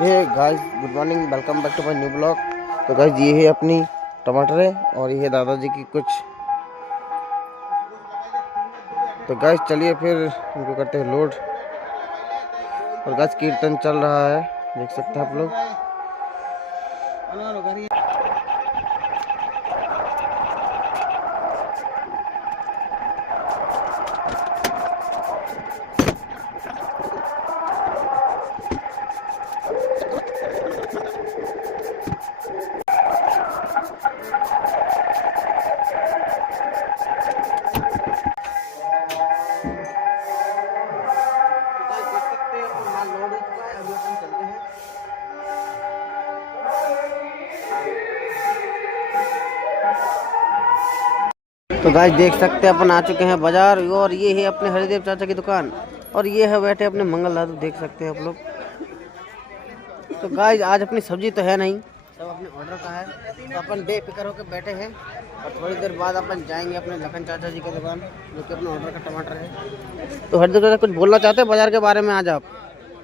ये guys good morning, welcome back to my new blog. तो guys ये है अपनी टमाटर है और ये है दादाजी की कुछ। तो गाइस चलिए फिर इनको करते हैं लोड। और गाइस कीर्तन चल रहा है, देख सकते हैं आप लोग। तो गाइस देख सकते हैं अपन आ चुके हैं बाजार और ये है अपने हरिदेव चाचा की दुकान और ये है बैठे अपने मंगल दादू, देख सकते हैं आप लोग। तो गाइस आज अपनी सब्जी तो है नहीं, सब अपने ऑर्डर का है। तो अपन बेफिक्र होकर बैठे हैं और थोड़ी देर बाद अपन जाएंगे अपने लखन चाचा जी की दुकान जो कि अपने ऑर्डर का टमाटर है। तो हरिदेव चाचा कुछ बोलना चाहते हैं बाजार के बारे में आज आप?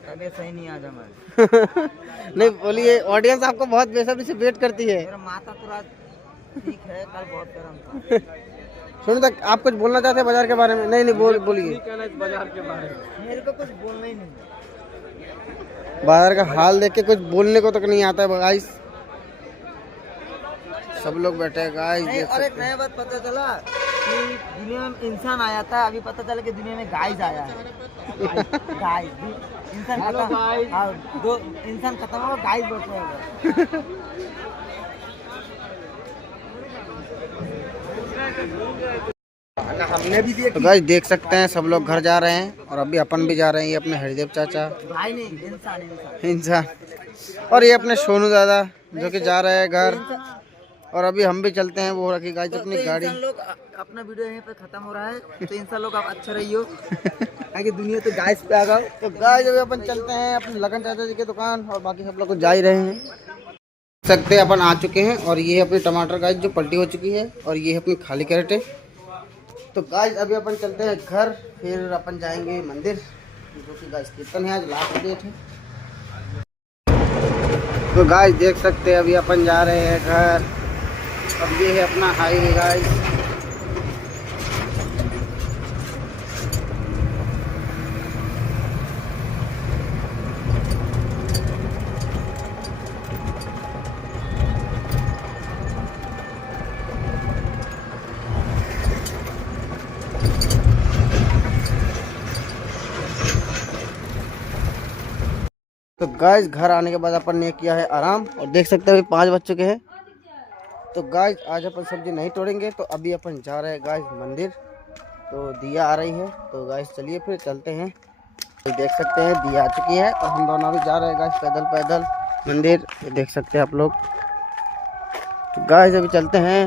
तबीयत सही नहीं आज हमारी। नहीं बोलिए, ऑडियंस आपको बहुत बेसब्री से वेट करती है। मेरा माथा थोड़ा ठीक है, कल बहुत गर्म था। सुनो तक आप कुछ बोलना चाहते हैं बाजार के बारे में? नहीं बोलिए। बाजार के बारे में मेरे को कुछ बोलना ही नहीं। बाजार का हाल देख के कुछ बोलने को तक नहीं आता है गाइस। सब लोग बैठे हैं गाइस। और एक नया बात पता चला कि दुनिया में इंसान आया था, अभी पता चला कि दुनिया में गाइस आया है। गाइस इंसान खत्म, हाँ, दो इंसान खत्म हो, गाइस बच रहे हैं। हमने भी तो गाइस देख सकते हैं सब लोग घर जा रहे हैं और अभी अपन भी जा रहे हैं। ये अपने हरिदेव चाचा, भाई नहीं, इंसान, और ये अपने सोनू दादा जो कि जा रहे हैं घर। और अभी हम भी चलते हैं वो रखी गाइस अपनी गाड़ी। लोग अपना वीडियो यहीं पे खत्म हो रहा है। तो इंसान लोग आप अच्छे रहियो ताकि दुनिया तो गाइस पे आ गए। तो गाइस अभी अपन चलते हैं अपने लगन चाचा जी की दुकान और बाकी सब लोग को जा ही रहे हैं। सकते हैं अपन आ चुके हैं और ये है अपनी टमाटर गाइस जो पलटी हो चुकी है और ये है अपनी खाली कैरेट। तो गाइस अभी अपन चलते हैं घर, फिर अपन जाएंगे मंदिर जो कि गाइस कीर्तन है, आज लास्ट डेट है। तो गाइस देख सकते हैं अभी अपन जा रहे हैं घर। अब ये है अपना हाईवे गाइस। तो गाइस घर आने के बाद अपन ने किया है आराम और देख सकते हैं अभी 5 बज चुके हैं। तो गाइस आज अपन सब्जी नहीं तोड़ेंगे, तो अभी अपन जा रहे हैं गाइस मंदिर। तो दिया आ रही है, तो गाइस चलिए फिर चलते हैं। तो देख सकते हैं दिया आ चुकी है और हम दोनों भी जा रहे हैं गाइस पैदल पैदल मंदिर। ये देख सकते हैं आप लोग। तो गाइस अभी चलते हैं,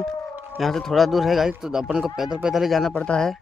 यहाँ से थोड़ा दूर है गाइस, तो अपन को पैदल पैदल ही जाना पड़ता है।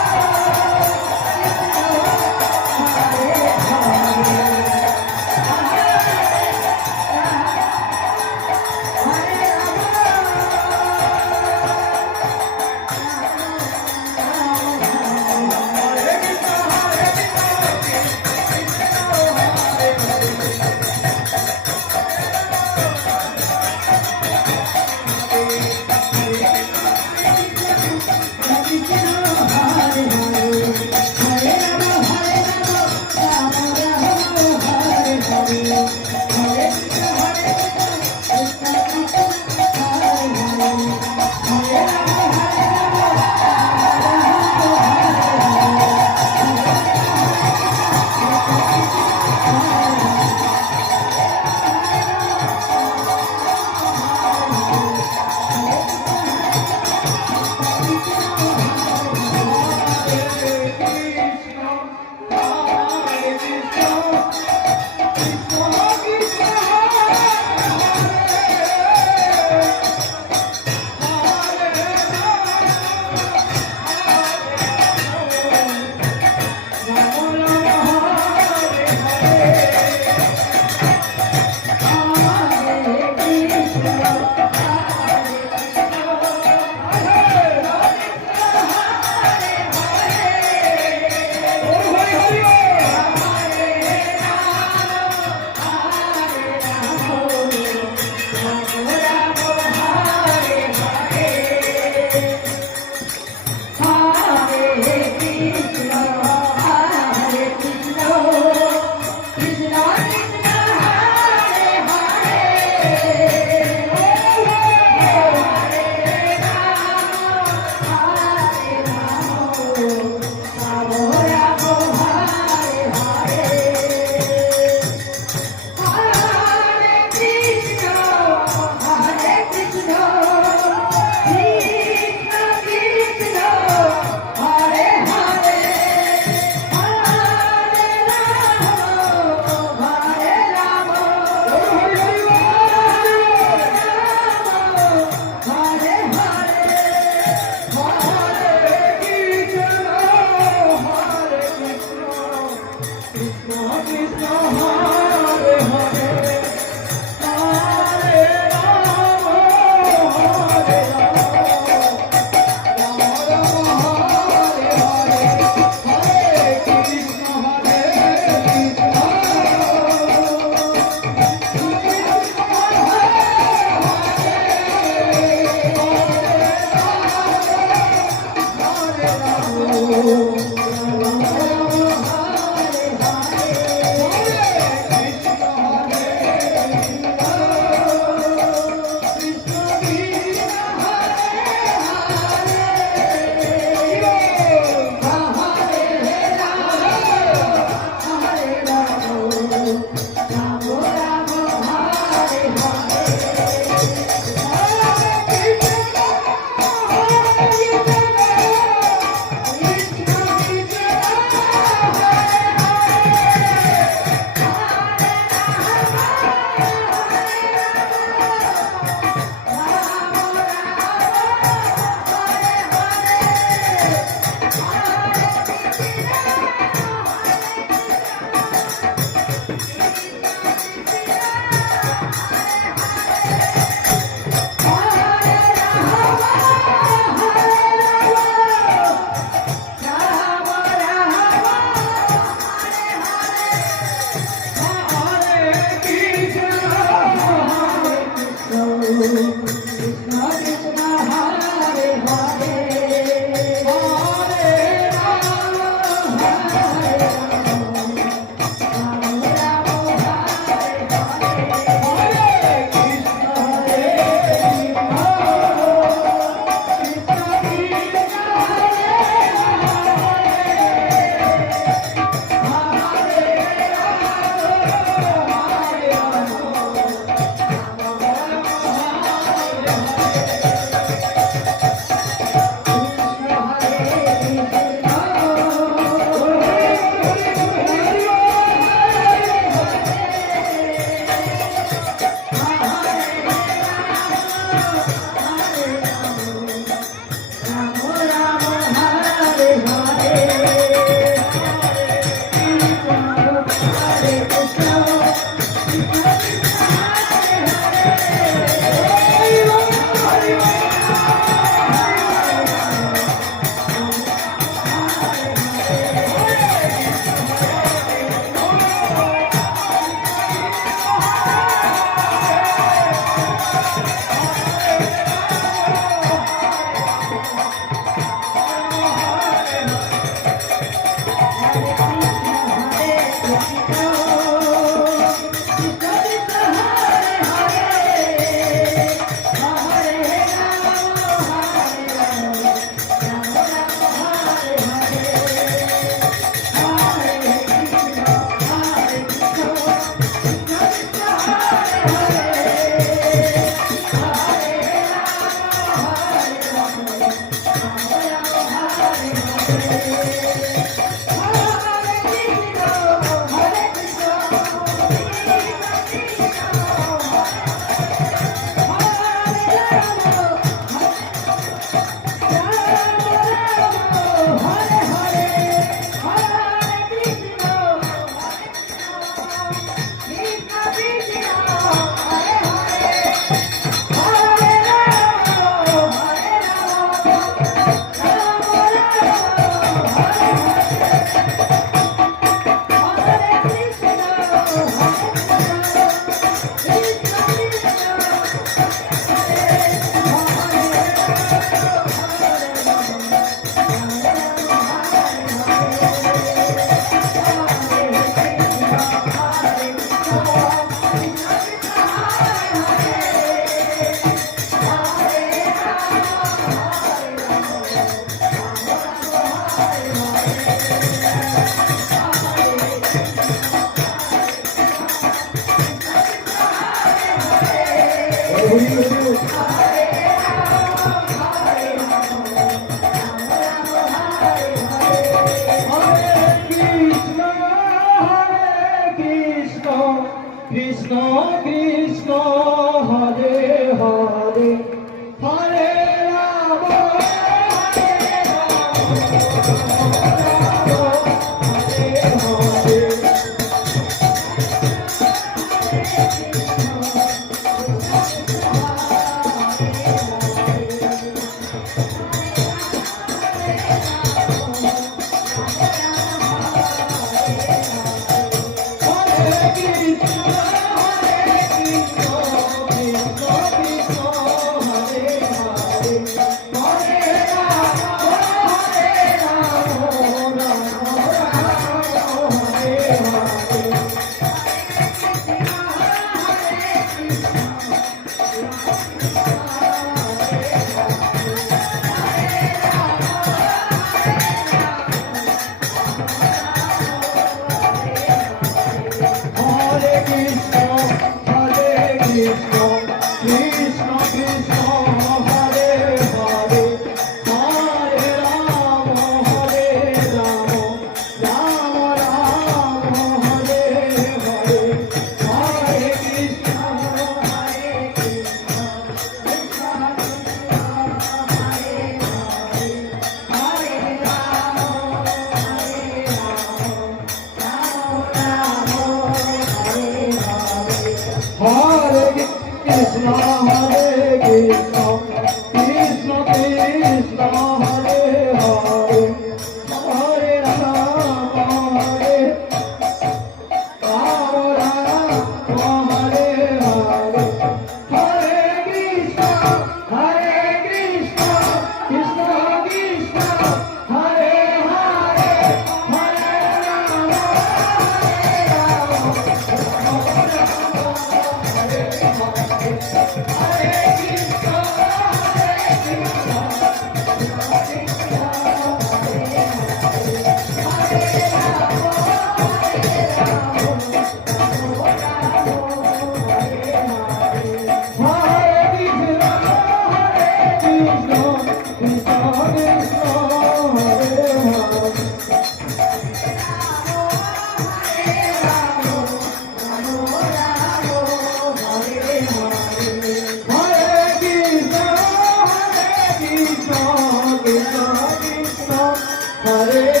Hare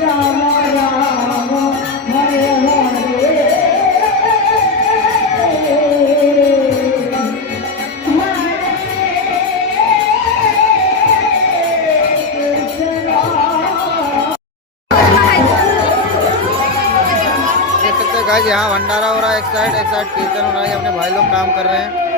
Hare देख सकते हैं गाइस यहाँ भंडारा हो रहा है, एक साइड कीर्तन हो रहा है, अपने भाई लोग काम कर रहे हैं।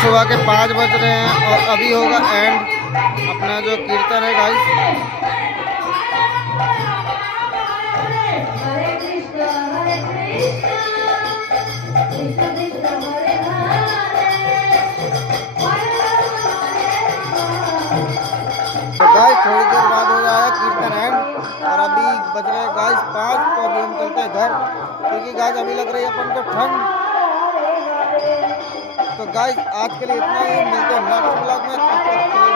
सुबह के 5 बज रहे हैं और अभी होगा एंड अपना जो कीर्तन है गाइस। तो गाइस थोड़ी देर बाद हो जाएगा कीर्तन एंड और अभी बज रहे हैं गाइस 5, तो अभी हम चलते हैं घर, क्योंकि गाइस अभी लग रही है अपन को ठंड। तो गाइस आज के लिए इतना ही, मिलते हैं नेक्स्ट ब्लॉग में, तब तक के लिए